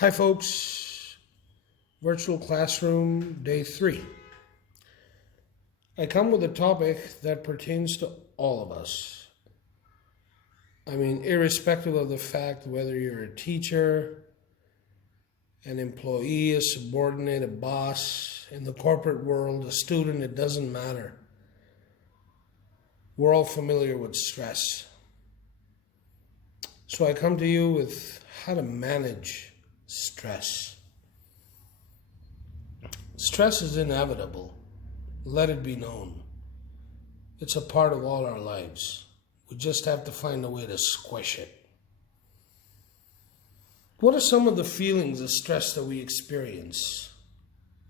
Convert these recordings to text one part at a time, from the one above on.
Hi folks, virtual classroom day 3. I come with a topic that pertains to all of us. I mean, irrespective of the fact whether you're a teacher, an employee, a subordinate, a boss, in the corporate world, a student, it doesn't matter. We're all familiar with stress. So I come to you with how to manage stress. Stress is inevitable. Let it be known. It's a part of all our lives. We just have to find a way to squish it. What are some of the feelings of stress that we experience?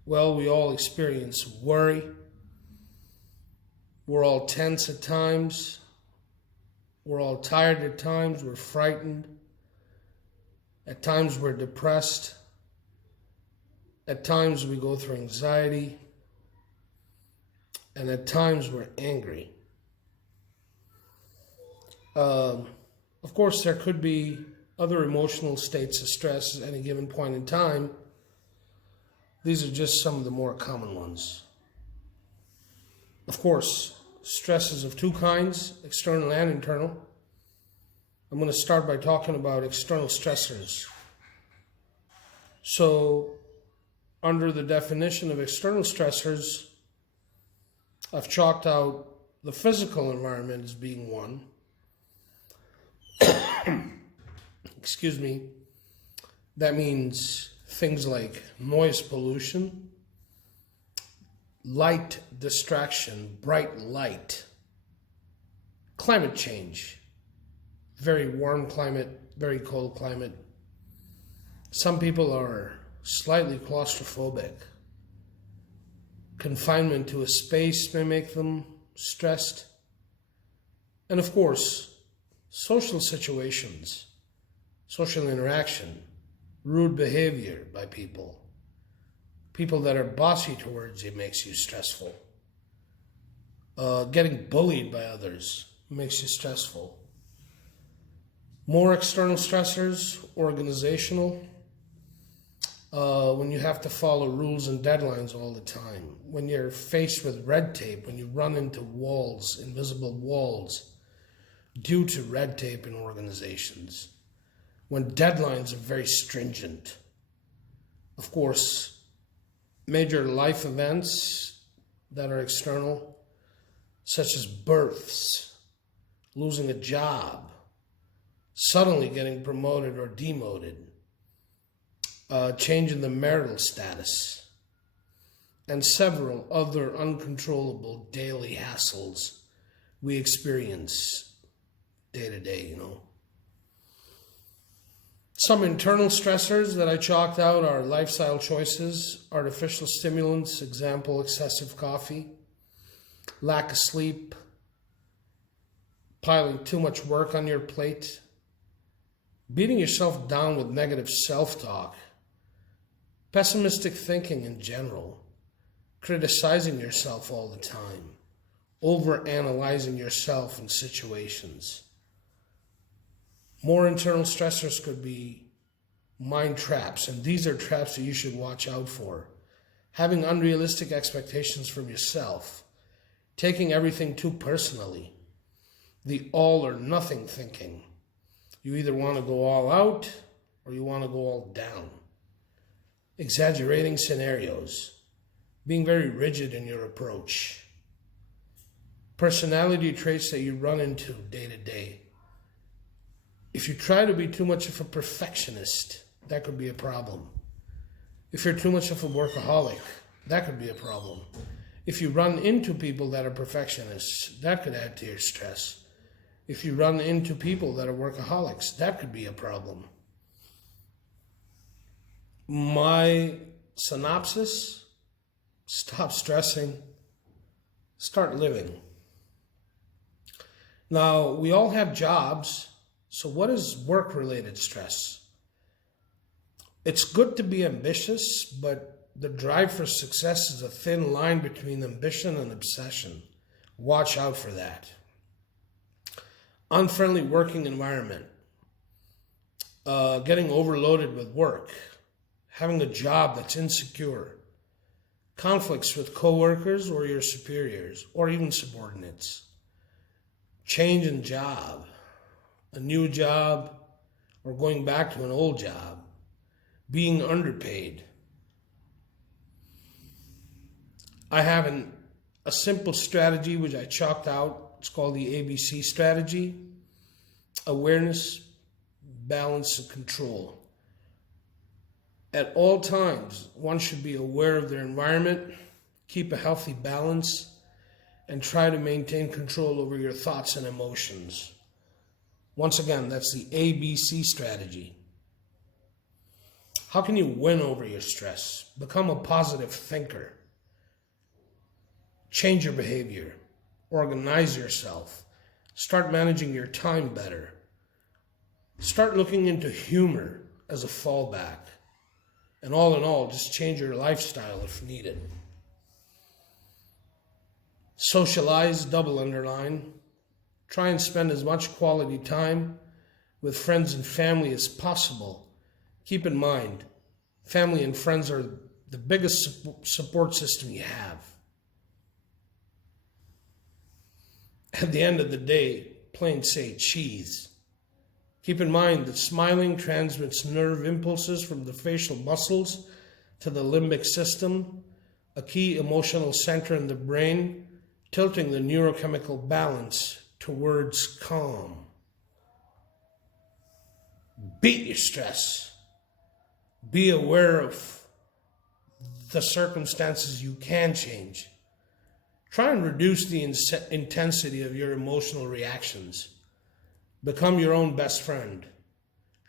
Well, we all experience worry. We're all tense at times. We're all tired at times. We're frightened. At times we're depressed. At times we go through anxiety. And at times we're angry. Of course, there could be other emotional states of stress at any given point in time. These are just some of the more common ones. Of course, stress is of two kinds, external and internal. I'm going to start by talking about external stressors. So, under the definition of external stressors, I've chalked out the physical environment as being one. Excuse me. That means things like noise pollution, light distraction, bright light, climate change, very warm climate, very cold climate. Some people are slightly claustrophobic. Confinement to a space may make them stressed. And of course, social situations, social interaction, rude behavior by people, people that are bossy towards you makes you stressful. Getting bullied by others makes you stressful. More external stressors, organizational, when you have to follow rules and deadlines all the time, when you're faced with red tape, when you run into walls, invisible walls, due to red tape in organizations, when deadlines are very stringent. Of course, major life events that are external, such as births, losing a job, suddenly getting promoted or demoted, change in the marital status, and several other uncontrollable daily hassles we experience day to day, Some internal stressors that I chalked out are lifestyle choices, artificial stimulants, example, excessive coffee, lack of sleep, piling too much work on your plate, beating yourself down with negative self-talk, pessimistic thinking in general, criticizing yourself all the time, over-analyzing yourself and situations. More internal stressors could be mind traps, and these are traps that you should watch out for. Having unrealistic expectations from yourself, taking everything too personally, the all or nothing thinking. You either want to go all out or you want to go all down. Exaggerating scenarios, being very rigid in your approach. Personality traits that you run into day to day. If you try to be too much of a perfectionist, that could be a problem. If you're too much of a workaholic, that could be a problem. If you run into people that are perfectionists, that could add to your stress. If you run into people that are workaholics, that could be a problem. My synopsis: stop stressing, start living. Now, we all have jobs, so what is work-related stress? It's good to be ambitious, but the drive for success is a thin line between ambition and obsession. Watch out for that. Unfriendly working environment, getting overloaded with work, having a job that's insecure, conflicts with coworkers or your superiors or even subordinates, change in job, a new job, or going back to an old job, being underpaid. I have a simple strategy which I chalked out. It's called the ABC strategy: awareness, balance, and control. At all times, one should be aware of their environment, keep a healthy balance, and try to maintain control over your thoughts and emotions. Once again, that's the ABC strategy. How can you win over your stress? Become a positive thinker. Change your behavior. Organize yourself. Start managing your time better. Start looking into humor as a fallback. And all in all, just change your lifestyle if needed. Socialize, double underline. Try and spend as much quality time with friends and family as possible. Keep in mind, family and friends are the biggest support system you have. At the end of the day, plain say cheese. Keep in mind that smiling transmits nerve impulses from the facial muscles to the limbic system, a key emotional center in the brain, tilting the neurochemical balance towards calm. Beat your stress. Be aware of the circumstances you can change. Try and reduce the intensity of your emotional reactions. Become your own best friend.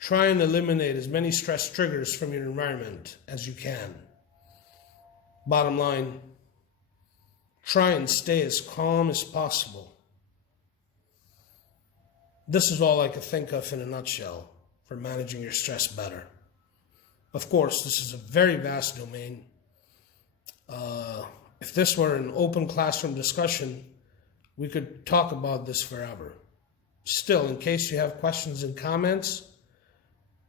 Try and eliminate as many stress triggers from your environment as you can. Bottom line, try and stay as calm as possible. This is all I could think of in a nutshell for managing your stress better. Of course, this is a very vast domain. If this were an open classroom discussion, we could talk about this forever. Still, in case you have questions and comments,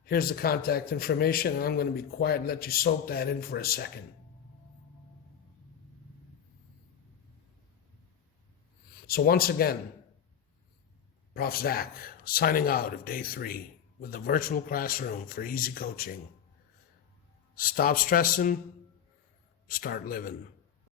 here's the contact information, and I'm going to be quiet and let you soak that in for a second. So once again, Prof.ZAK signing out of day 3 with a virtual classroom for easy coaching. Stop stressing, start living.